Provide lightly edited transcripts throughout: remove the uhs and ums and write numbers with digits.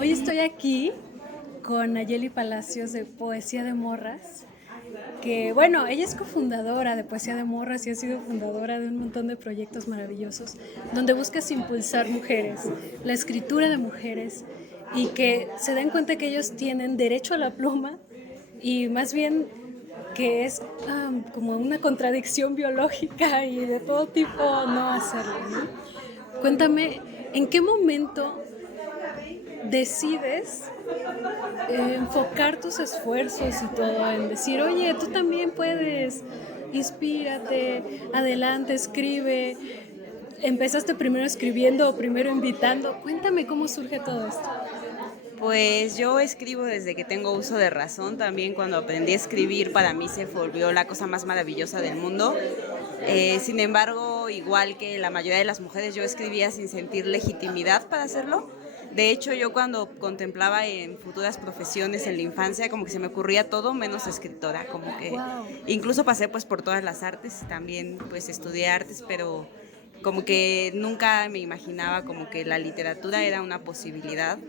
Hoy estoy aquí con Nayeli Palacios de Poesía de Morras, que bueno, ella es cofundadora de Poesía de Morras y ha sido fundadora de un montón de proyectos maravillosos donde buscas impulsar mujeres, la escritura de mujeres y que se den cuenta que ellos tienen derecho a la pluma y más bien que es como una contradicción biológica y de todo tipo no hacerlo, ¿no? Cuéntame, ¿en qué momento decides enfocar tus esfuerzos y todo en decir, oye, tú también puedes, inspírate, adelante, escribe? ¿Empezaste primero escribiendo o primero invitando? Cuéntame cómo surge todo esto. Pues yo escribo desde que tengo uso de razón. También cuando aprendí a escribir para mí se volvió la cosa más maravillosa del mundo. Sin embargo, igual que la mayoría de las mujeres, yo escribía sin sentir legitimidad para hacerlo. De hecho, yo cuando contemplaba en futuras profesiones en la infancia, como que se me ocurría todo menos escritora, como que Wow. incluso pasé pues por todas las artes, también pues estudié artes, pero como que nunca me imaginaba como que la literatura era una posibilidad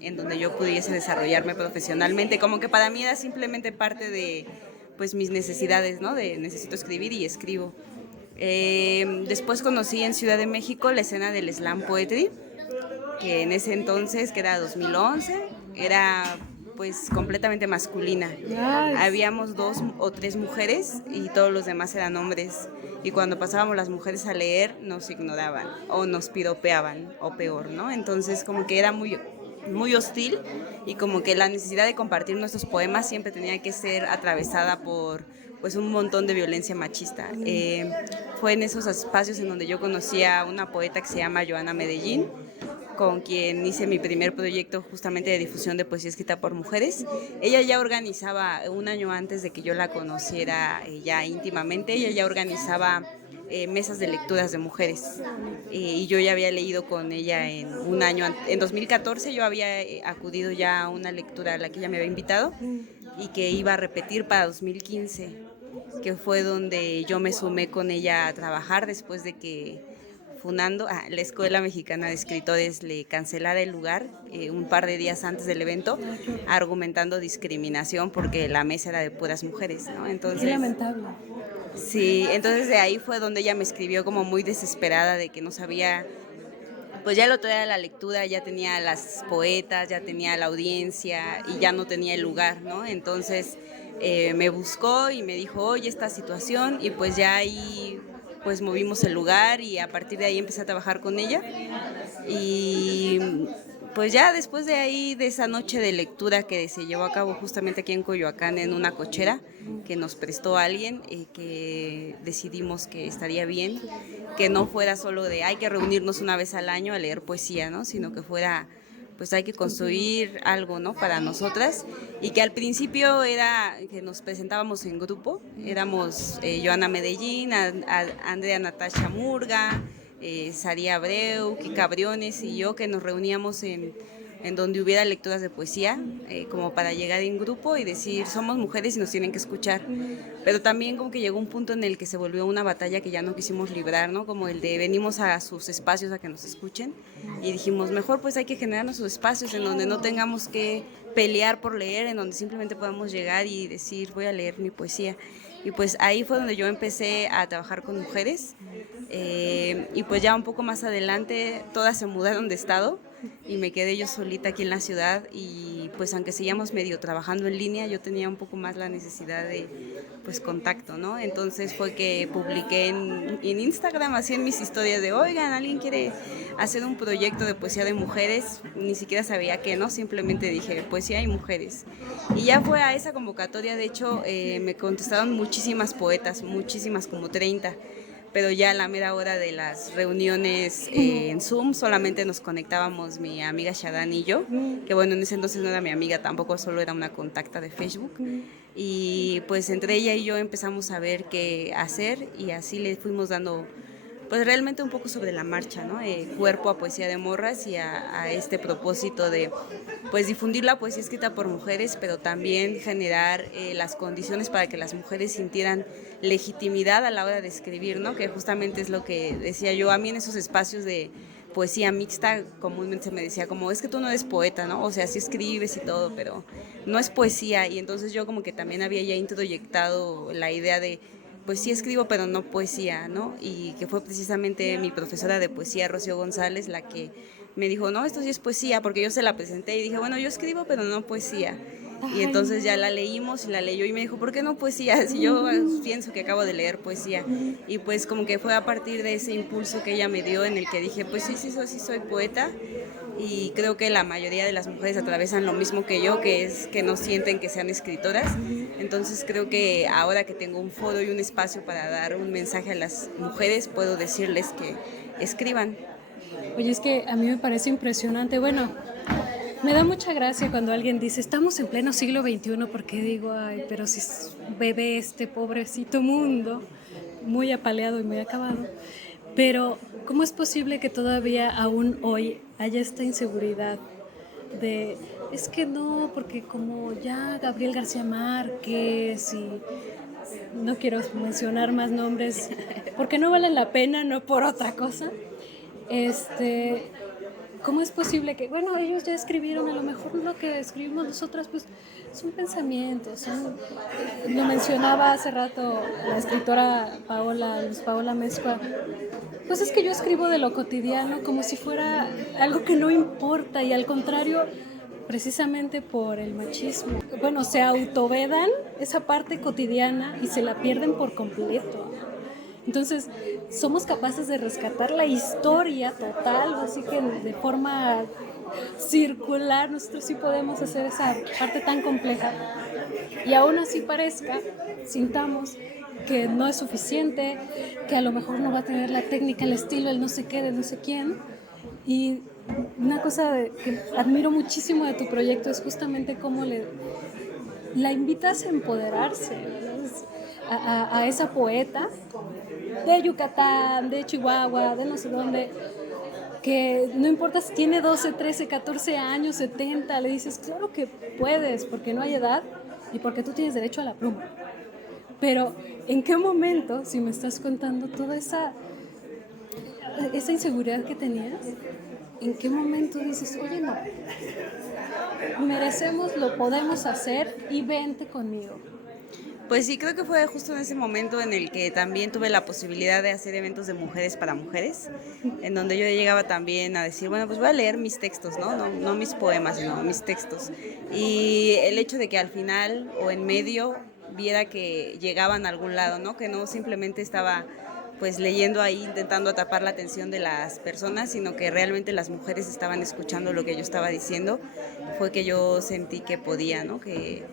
en donde yo pudiese desarrollarme profesionalmente, como que para mí era simplemente parte de pues mis necesidades, ¿no? De necesito escribir y escribo. Después conocí en Ciudad de México la escena del slam poetry, que en ese entonces, que era 2011, era pues completamente masculina. Nice. Habíamos dos o tres mujeres y todos los demás eran hombres. Y cuando pasábamos las mujeres a leer, nos ignoraban o nos piropeaban o peor, ¿no? Entonces como que era muy hostil y como que la necesidad de compartir nuestros poemas siempre tenía que ser atravesada por pues un montón de violencia machista. Fue en esos espacios en donde yo conocí a una poeta que se llama Joana Medellín, con quien hice mi primer proyecto justamente de difusión de poesía escrita por mujeres. Ella ya organizaba, un año antes de que yo la conociera ya íntimamente, ella ya organizaba mesas de lecturas de mujeres. Y yo ya había leído con ella en un año, en 2014 yo había acudido ya a una lectura a la que ella me había invitado y que iba a repetir para 2015, que fue donde yo me sumé con ella a trabajar después de que Funando, la Escuela Mexicana de Escritores le cancelara el lugar un par de días antes del evento, argumentando discriminación porque la mesa era de puras mujeres, ¿no? Qué Entonces, lamentable. sí, entonces de ahí fue donde ella me escribió como muy desesperada de que no sabía, pues ya lo traía la lectura, ya tenía las poetas, ya tenía la audiencia y ya no tenía el lugar, ¿no? Entonces me buscó y me dijo, oye, esta situación, y pues ya ahí pues movimos el lugar y a partir de ahí empecé a trabajar con ella. Y pues ya después de ahí, de esa noche de lectura que se llevó a cabo justamente aquí en Coyoacán, en una cochera que nos prestó alguien, que decidimos que estaría bien, que no fuera solo de hay que reunirnos una vez al año a leer poesía, ¿no? Sino que fuera pues hay que construir algo, ¿no? Para nosotras, y que al principio era que nos presentábamos en grupo, éramos Joana Medellín, Andrea Natasha Murga, Saría Abreu, Kika Briones y yo, que nos reuníamos en donde hubiera lecturas de poesía, como para llegar en grupo y decir, somos mujeres y nos tienen que escuchar. Pero también como que llegó un punto en el que se volvió una batalla que ya no quisimos librar, ¿no? Como el de venimos a sus espacios a que nos escuchen, y dijimos, mejor pues hay que generar nuestros espacios en donde no tengamos que pelear por leer, en donde simplemente podamos llegar y decir, voy a leer mi poesía. Y pues ahí fue donde yo empecé a trabajar con mujeres, y pues ya un poco más adelante todas se mudaron de estado y me quedé yo solita aquí en la ciudad, y pues aunque seguíamos medio trabajando en línea, yo tenía un poco más la necesidad de pues contacto, ¿no? Entonces fue que publiqué en Instagram, así en mis historias de, oigan, alguien quiere hacer un proyecto de poesía de mujeres, ni siquiera sabía qué, ¿no? Simplemente dije, poesía y mujeres. Y ya fue a esa convocatoria, de hecho, me contestaron muchísimas poetas, muchísimas, como 30, pero ya a la mera hora de las reuniones en Zoom solamente nos conectábamos mi amiga Shadan y yo, que bueno, en ese entonces no era mi amiga tampoco, solo era una contacta de Facebook, y pues entre ella y yo empezamos a ver qué hacer y así le fuimos dando pues realmente un poco sobre la marcha, ¿no? Cuerpo a Poesía de Morras y a este propósito de pues difundir la poesía escrita por mujeres, pero también generar las condiciones para que las mujeres sintieran legitimidad a la hora de escribir, ¿no? Que justamente es lo que decía yo, a mí en esos espacios poesía mixta, comúnmente se me decía como, es que tú no eres poeta, ¿no? O sea, sí escribes y todo, pero no es poesía. Y entonces yo como que también había ya introyectado la idea de, pues sí escribo, pero no poesía, ¿no? Y que fue precisamente mi profesora de poesía, Rocío González, la que me dijo, no, esto sí es poesía, porque yo se la presenté y dije, bueno, yo escribo, pero no poesía. Y entonces ya la leímos y la leyó y me dijo, ¿por qué no poesía? Si yo pienso que acabo de leer poesía. Y pues como que fue a partir de ese impulso que ella me dio en el que dije, pues sí, sí soy poeta. Y creo que la mayoría de las mujeres atravesan lo mismo que yo, que es que no sienten que sean escritoras. Entonces creo que ahora que tengo un foro y un espacio para dar un mensaje a las mujeres, puedo decirles que escriban. Oye, es que a mí me parece impresionante. Bueno, me da mucha gracia cuando alguien dice, estamos en pleno siglo XXI, porque digo, ay, pero si bebé este pobrecito mundo, muy apaleado y muy acabado. Pero, ¿cómo es posible que todavía aún hoy haya esta inseguridad de, es que no, porque como ya Gabriel García Márquez y no quiero mencionar más nombres, porque no valen la pena, no por otra cosa, ¿cómo es posible que, bueno, ellos ya escribieron, a lo mejor lo que escribimos nosotras, pues son pensamientos, lo mencionaba hace rato la escritora Luz Paola Mezcua, pues es que yo escribo de lo cotidiano como si fuera algo que no importa y al contrario, precisamente por el machismo, bueno, se autovedan esa parte cotidiana y se la pierden por completo. Entonces, somos capaces de rescatar la historia total, así que de forma circular, nosotros sí podemos hacer esa parte tan compleja. Y aún así parezca, sintamos que no es suficiente, que a lo mejor no va a tener la técnica, el estilo, el no sé qué, de no sé quién. Y una cosa que admiro muchísimo de tu proyecto es justamente cómo la invitas a empoderarse, a esa poeta de Yucatán, de Chihuahua, de no sé dónde, que no importa si tiene 12, 13, 14 años, 70, le dices, claro que puedes, porque no hay edad y porque tú tienes derecho a la pluma. Pero, ¿en qué momento, si me estás contando toda esa inseguridad que tenías, en qué momento dices, oye, no, merecemos, lo podemos hacer y vente conmigo? Pues sí, creo que fue justo en ese momento en el que también tuve la posibilidad de hacer eventos de mujeres para mujeres, en donde yo llegaba también a decir, bueno, pues voy a leer mis textos, ¿no? No mis poemas, sino mis textos. Y el hecho de que al final o en medio viera que llegaban a algún lado, ¿no? Que no simplemente estaba pues leyendo ahí, intentando atrapar la atención de las personas, sino que realmente las mujeres estaban escuchando lo que yo estaba diciendo, fue que yo sentí que podía, ¿no? Que,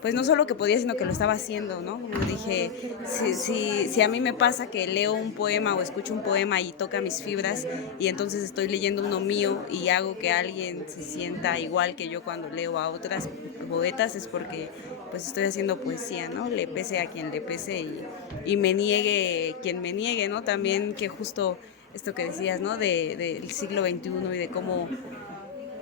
pues no solo que podía, sino que lo estaba haciendo, ¿no? Como dije, si a mí me pasa que leo un poema o escucho un poema y toca mis fibras y entonces estoy leyendo uno mío y hago que alguien se sienta igual que yo cuando leo a otras poetas, es porque pues estoy haciendo poesía, ¿no? Le pese a quien le pese y me niegue quien me niegue, ¿no? También que justo esto que decías, ¿no? Del siglo XXI y de cómo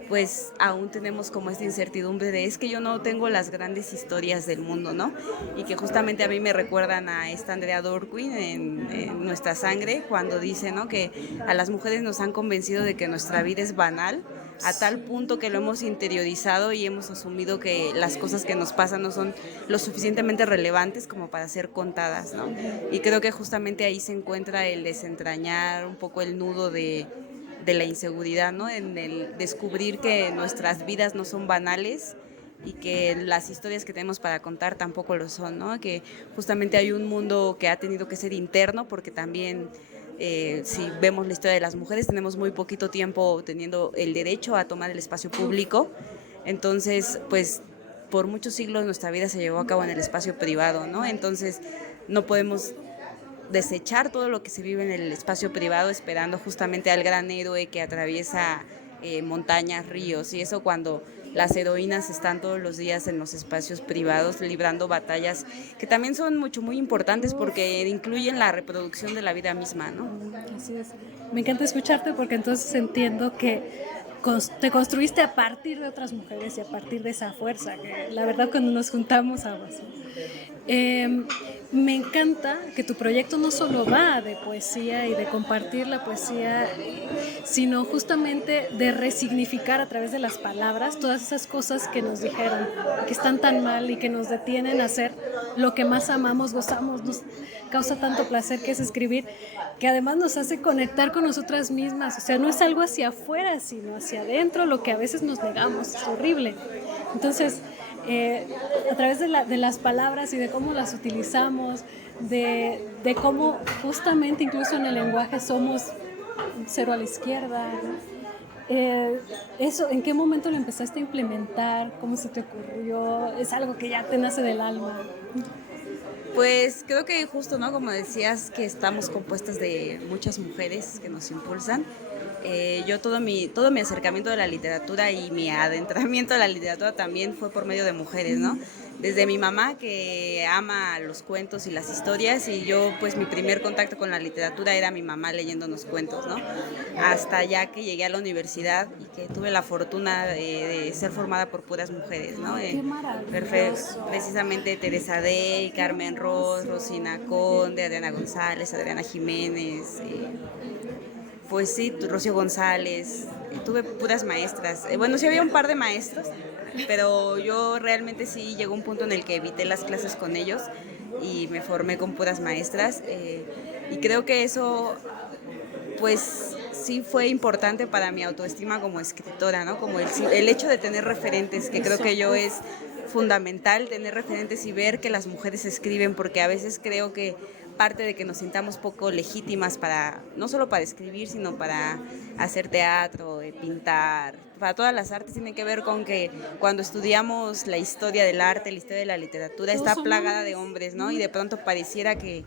pues aún tenemos como esta incertidumbre de es que yo no tengo las grandes historias del mundo, ¿no? Y que justamente a mí me recuerdan a esta Andrea Dorquin en Nuestra Sangre, cuando dice, ¿no? Que a las mujeres nos han convencido de que nuestra vida es banal, a tal punto que lo hemos interiorizado y hemos asumido que las cosas que nos pasan no son lo suficientemente relevantes como para ser contadas, ¿no? Y creo que justamente ahí se encuentra el desentrañar un poco el nudo de la inseguridad, ¿no? En el descubrir que nuestras vidas no son banales y que las historias que tenemos para contar tampoco lo son, ¿no? Que justamente hay un mundo que ha tenido que ser interno porque también si vemos la historia de las mujeres tenemos muy poquito tiempo teniendo el derecho a tomar el espacio público, entonces pues por muchos siglos nuestra vida se llevó a cabo en el espacio privado, ¿no? Entonces no podemos desechar todo lo que se vive en el espacio privado esperando justamente al gran héroe que atraviesa montañas, ríos y eso cuando las heroínas están todos los días en los espacios privados librando batallas que también son muy importantes porque incluyen la reproducción de la vida misma, ¿no? Así es. Me encanta escucharte porque entonces entiendo que te construiste a partir de otras mujeres y a partir de esa fuerza, que la verdad cuando nos juntamos aguas. Me encanta que tu proyecto no solo va de poesía y de compartir la poesía, sino justamente de resignificar a través de las palabras todas esas cosas que nos dijeron, que están tan mal y que nos detienen a hacer lo que más amamos, gozamos, nos causa tanto placer que es escribir, que además nos hace conectar con nosotras mismas. O sea, no es algo hacia afuera, sino hacia adentro, lo que a veces nos negamos, es horrible. Entonces, a través de las palabras y de cómo las utilizamos, de cómo justamente incluso en el lenguaje somos cero a la izquierda, ¿no? Eso, ¿en qué momento lo empezaste a implementar? ¿Cómo se te ocurrió? ¿Es algo que ya te nace del alma? Pues creo que justo, ¿no? Como decías, que estamos compuestas de muchas mujeres que nos impulsan. Yo todo mi acercamiento a la literatura y mi adentramiento a la literatura también fue por medio de mujeres, ¿no? Desde mi mamá, que ama los cuentos y las historias, y yo, pues mi primer contacto con la literatura era mi mamá leyéndonos cuentos, ¿no? Hasta ya que llegué a la universidad y que tuve la fortuna de ser formada por puras mujeres, ¿no? ¡Qué maravilloso! Precisamente Teresa Day, Carmen Ross, Rosina Conde, Adriana González, Adriana Jiménez, pues sí, Rocío González, tuve puras maestras. Bueno, sí había un par de maestros, pero yo realmente sí llegó un punto en el que evité las clases con ellos y me formé con puras maestras. Y creo que eso, pues sí fue importante para mi autoestima como escritora, ¿no? Como el hecho de tener referentes, que creo que yo es fundamental tener referentes y ver que las mujeres escriben, porque a veces creo que parte de que nos sintamos poco legítimas para, no solo para escribir, sino para hacer teatro, pintar, para todas las artes, tiene que ver con que cuando estudiamos la historia del arte, la historia de la literatura, está plagada de hombres, ¿no? Y de pronto pareciera que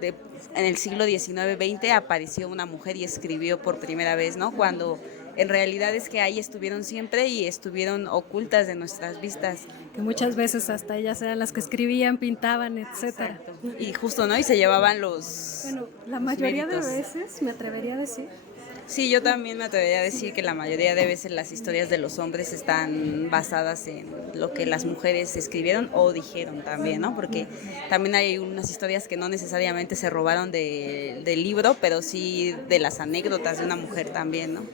en el siglo XIX-XX apareció una mujer y escribió por primera vez, ¿no? Cuando en realidad es que ahí estuvieron siempre y estuvieron ocultas de nuestras vistas. Que muchas veces hasta ellas eran las que escribían, pintaban, etcétera. Y justo, ¿no? Y se llevaban los Bueno, la mayoría méritos. de veces, me atrevería a decir. Sí, yo también me atrevería a decir que la mayoría de veces las historias de los hombres están basadas en lo que las mujeres escribieron o dijeron también, ¿no? Porque también hay unas historias que no necesariamente se robaron del libro, pero sí de las anécdotas de una mujer también, ¿no?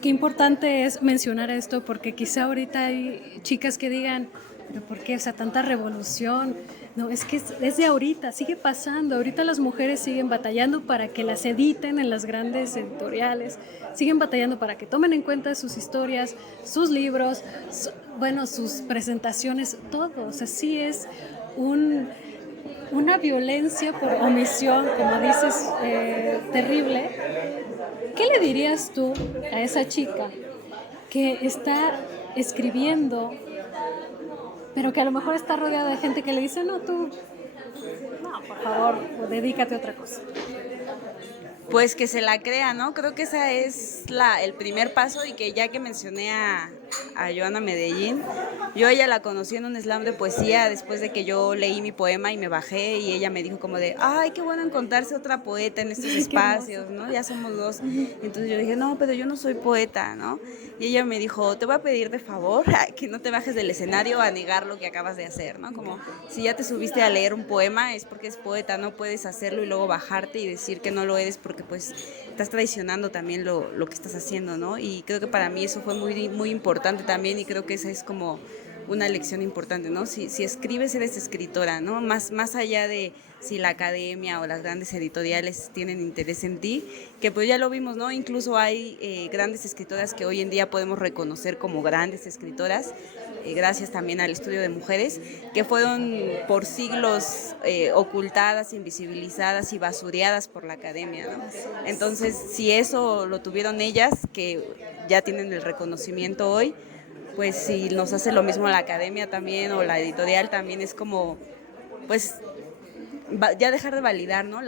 Qué importante es mencionar esto, porque quizá ahorita hay chicas que digan, pero ¿por qué? O sea, tanta revolución. No, es que es de ahorita, sigue pasando. Ahorita las mujeres siguen batallando para que las editen en las grandes editoriales, siguen batallando para que tomen en cuenta sus historias, sus libros, bueno, sus presentaciones, todo. O sea, sí es una violencia por omisión, como dices, terrible. ¿Qué le dirías tú a esa chica que está escribiendo, pero que a lo mejor está rodeada de gente que le dice, no, tú, no, por favor, dedícate a otra cosa? Pues que se la crea, ¿no? Creo que esa es el primer paso, y que ya que mencioné a Joana Medellín, yo ella la conocí en un slam de poesía después de que yo leí mi poema y me bajé, y ella me dijo como de, ay, qué bueno encontrarse otra poeta en estos espacios, ¿no? Ya somos dos. Entonces yo dije, no, pero yo no soy poeta, ¿no? Y ella me dijo, te voy a pedir de favor que no te bajes del escenario a negar lo que acabas de hacer, ¿no? Como si ya te subiste a leer un poema es porque es poeta, no puedes hacerlo y luego bajarte y decir que no lo eres, porque pues estás traicionando también lo que estás haciendo, ¿no? Y creo que para mí eso fue muy, muy importante también, y creo que esa es como una lección importante, ¿no? Si escribes, eres escritora, ¿no? Más allá de si la academia o las grandes editoriales tienen interés en ti, que pues ya lo vimos, ¿no? Incluso hay grandes escritoras que hoy en día podemos reconocer como grandes escritoras, gracias también al estudio de mujeres, que fueron por siglos ocultadas, invisibilizadas y basureadas por la academia, ¿no? Entonces, si eso lo tuvieron ellas, que ya tienen el reconocimiento hoy, pues si nos hace lo mismo la academia también o la editorial también, es como, pues ya dejar de validar, ¿no?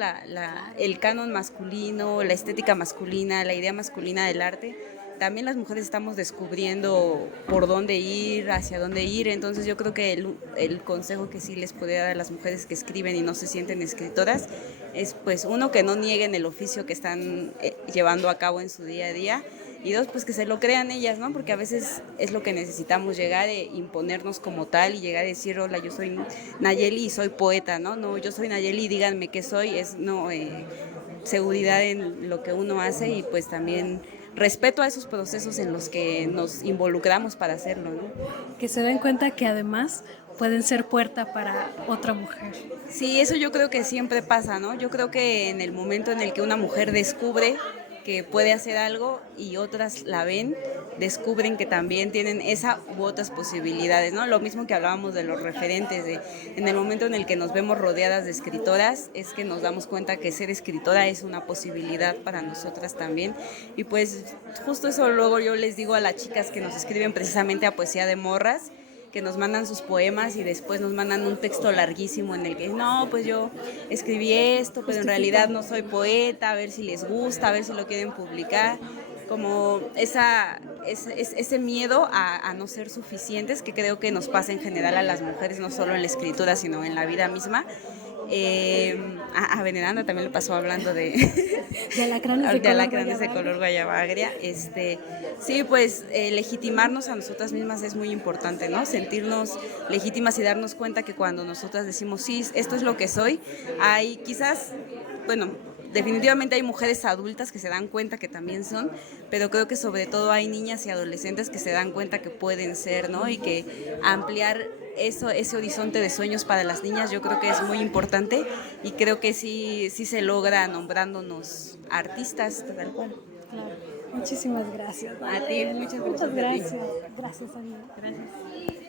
El canon masculino, la estética masculina, la idea masculina del arte. También las mujeres estamos descubriendo por dónde ir, hacia dónde ir. Entonces yo creo que el consejo que sí les podría dar a las mujeres que escriben y no se sienten escritoras es, pues, uno, que no nieguen el oficio que están llevando a cabo en su día a día, y dos, pues que se lo crean ellas, ¿no? Porque a veces es lo que necesitamos, llegar e imponernos como tal y llegar a decir, hola, yo soy Nayeli y soy poeta, ¿no? No, yo soy Nayeli y díganme qué soy, es no seguridad en lo que uno hace y pues también respeto a esos procesos en los que nos involucramos para hacerlo, ¿no? Que se den cuenta que además pueden ser puerta para otra mujer. Sí, eso yo creo que siempre pasa, ¿no? Yo creo que en el momento en el que una mujer descubre que puede hacer algo y otras la ven, descubren que también tienen esa u otras posibilidades, ¿no? Lo mismo que hablábamos de los referentes, en el momento en el que nos vemos rodeadas de escritoras, es que nos damos cuenta que ser escritora es una posibilidad para nosotras también. Y pues justo eso luego yo les digo a las chicas que nos escriben precisamente a Poesía de Morras, que nos mandan sus poemas y después nos mandan un texto larguísimo en el que no, pues yo escribí esto, pero en realidad no soy poeta, a ver si les gusta, a ver si lo quieren publicar, como ese miedo a no ser suficientes, que creo que nos pasa en general a las mujeres, no solo en la escritura, sino en la vida misma. A Veneranda también le pasó hablando de alacranes de color guayaba agria. Sí, pues legitimarnos a nosotras mismas es muy importante, ¿no? Sentirnos legítimas y darnos cuenta que cuando nosotras decimos, sí, esto es lo que soy, hay quizás, bueno, definitivamente hay mujeres adultas que se dan cuenta que también son, pero creo que sobre todo hay niñas y adolescentes que se dan cuenta que pueden ser, ¿no? Y que ampliar ese horizonte de sueños para las niñas yo creo que es muy importante y creo que sí se logra nombrándonos artistas, tal cual. Claro. Muchísimas gracias. A ti, muchas gracias. Muchas gracias. Gracias, amiga. Gracias.